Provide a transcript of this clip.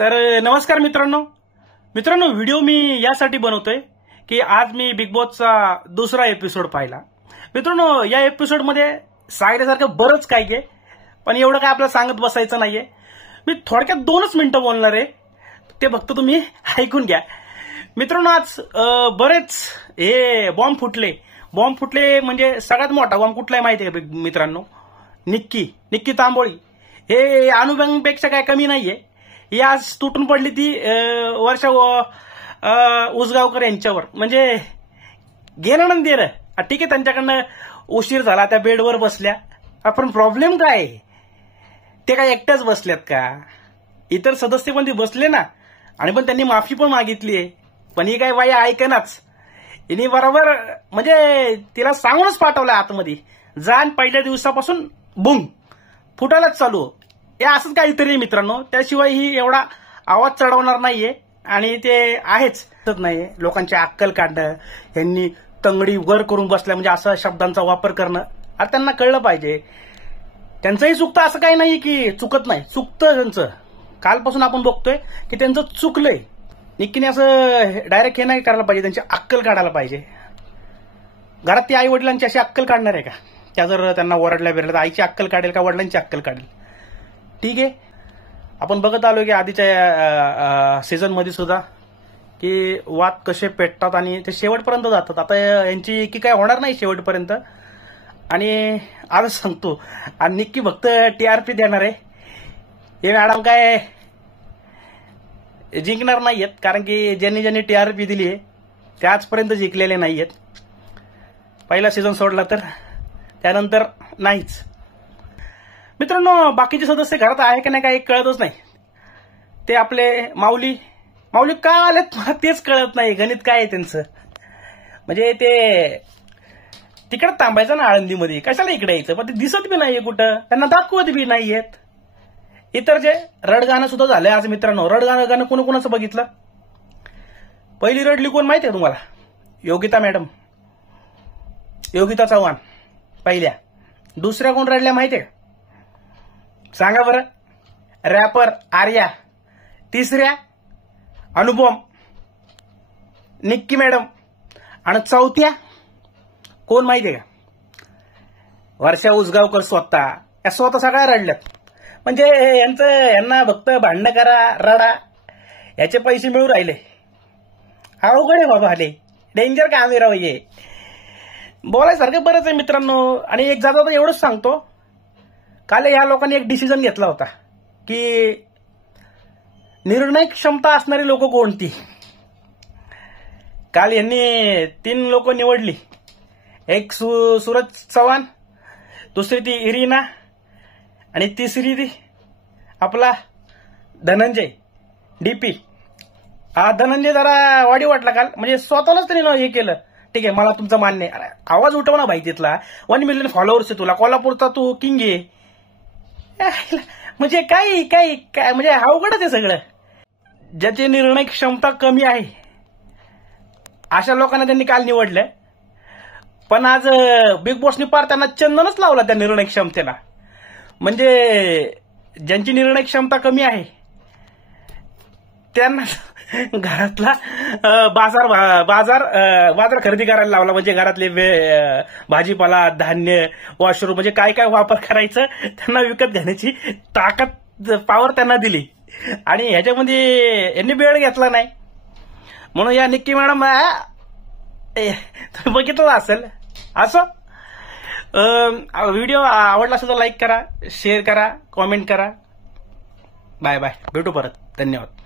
तर नमस्कार मित्रांनो व्हिडिओ मी यासाठी बनवतोय की आज मी बिग बॉसचा दुसरा एपिसोड पाहिला। मित्रांनो या एपिसोडमध्ये सांगण्यासारखं बरंच काही आहे, पण एवढं काय आपल्याला सांगत बसायचं नाहीये। मी थोडक्यात 2च मिनिटं बोलणार आहे, ते फक्त तुम्ही ऐकून घ्या। मित्रांनो आज बरेच हे बॉम्ब फुटले म्हणजे सगळ्यात मोठा बॉम्ब कुठलाय माहिती आहे का मित्रांनो? निक्की तांबोळी हे अनुभवपेक्षा काय कमी नाहीये। ही आज तुटून पडली ती वर्षा उसगावकर यांच्यावर, म्हणजे घेणं देणं। ठीक आहे त्यांच्याकडनं उशीर झाला, त्या बेडवर बसल्या, आपण प्रॉब्लेम काय? ते काय एकट्याच बसल्यात का? इतर सदस्य पण ते बसले ना, आणि पण त्यांनी माफी पण मागितली आहे, पण ही काय बाई ऐकनाच। हिने बरोबर म्हणजे तिला सांगूनच पाठवलं आतमध्ये, जाण पहिल्या दिवसापासून बुंग फुटायलाच चालू। हे असंच काहीतरी मित्रांनो, त्याशिवाय ही एवढा आवाज चढवणार नाहीये, आणि ते आहेच नाही लोकांची अक्कल काढणं, यांनी तंगडी वर करून बसल्या म्हणजे अशा शब्दांचा वापर करणं। आता त्यांना कळलं पाहिजे त्यांचंही चुकतं, असं काही नाही की चुकत नाही, चुकतं त्यांचं। कालपासून आपण बघतोय की त्यांचं चुकलंय। निक्कीने असं डायरेक्ट हे नाही करायला पाहिजे, त्यांची अक्कल काढायला पाहिजे। घरात ती आई वडिलांची अशी अक्कल काढणार आहे का? त्या जर त्यांना ओरडल्या बिरल्या तर आईची अक्कल काढेल का वडिलांची अक्कल काढेल? ठीक आहे, आपण बघत आलो की आधीच्या सीझन मध्ये सुद्धा की वाद कसे पेटतात आणि ते शेवटपर्यंत जातात। आता यांची की काय होणार नाही शेवटपर्यंत, आणि आज सांगतो आणि निक्की फक्त टीआरपी देणार आहे। हे मॅडम काय जिंकणार नाहीयेत, कारण की ज्यांनी टीआरपी दिली आहे ते आजपर्यंत जिंकलेले नाहीयेत। पहिला सीझन सोडला तर त्यानंतर नाहीच। मित्रांनो बाकीचे सदस्य घरात आहे का नाही काही कळतच नाही। ते आपले माऊली का आलेत मला तेच कळत नाही, गणित काय आहे त्यांचं? म्हणजे ते तिकडे थांबायचं ना आळंदीमध्ये, कशाला इकडे यायचं? पण ते दिसत बी नाहीये कुठं, त्यांना दाखवत बी नाहीयेत। इतर जे रडगाणं सुद्धा झालंय आज मित्रांनो। रडगाणं कोणाचं बघितलं? पहिली रडली कोण माहिती आहे तुम्हाला? योगिता चव्हाण पहिल्या। दुसऱ्या कोण रडल्या माहितीये? सांगा बरं? रॅपर आर्या। तिसऱ्या अनुभव निक्की मॅडम, आणि चौथ्या कोण माहितीये का? वर्षा उसगावकर स्वतः। या स्वतः सगळ्या रडल्यात। म्हणजे यांना फक्त भांडणं करा, रडा, याचे पैसे मिळू राहिले। अवघड आहे बाबा, आले डेंजर काम आहे राव हे। बोलायसारखं बरंच आहे मित्रांनो। आणि एक जाता एवढंच सांगतो, काल या लोकांनी एक डिसिजन घेतला होता की निर्णय क्षमता असणारी लोक कोणती। काल यांनी 3 लोक निवडली, एक सूरज चव्हाण, दुसरी ती इरिना, आणि तिसरी ती आपला धनंजय डीपी। हा धनंजय जरा वाढी वाटला काल, म्हणजे स्वतःलाच त्यांनी हे केलं। ठीक आहे, मला तुमचं मान्य आहे, आवाज उठव ना भाई तिथला, 1 मिलियन फॉलोअर्स आहे तुला, कोल्हापूरचा तू किंग आहे। म्हणजे काय म्हणजे अवघडच आहे सगळं। ज्याची निर्णय क्षमता कमी आहे अशा लोकांना त्यांनी काल निवडलं, पण आज बिग बॉसनी पार त्यांना चंदनच लावला त्या निर्णय क्षमतेला। म्हणजे ज्यांची निर्णय क्षमता कमी आहे त्यांना घरातला बाजार खरेदी करायला लावला। म्हणजे घरातले भाजीपाला, धान्य, वॉशरूम, म्हणजे काय वापर करायचं त्यांना विकत घेण्याची ताकद, पॉवर त्यांना दिली। आणि ह्याच्यामध्ये यांनी वेळ घेतला नाही, म्हणून या निक्की मॅडम तुम्ही बघितलं असेल। असं व्हिडिओ आवडला असेल तर लाईक करा, शेअर करा, कॉमेंट करा। बाय बाय, भेटू परत, धन्यवाद।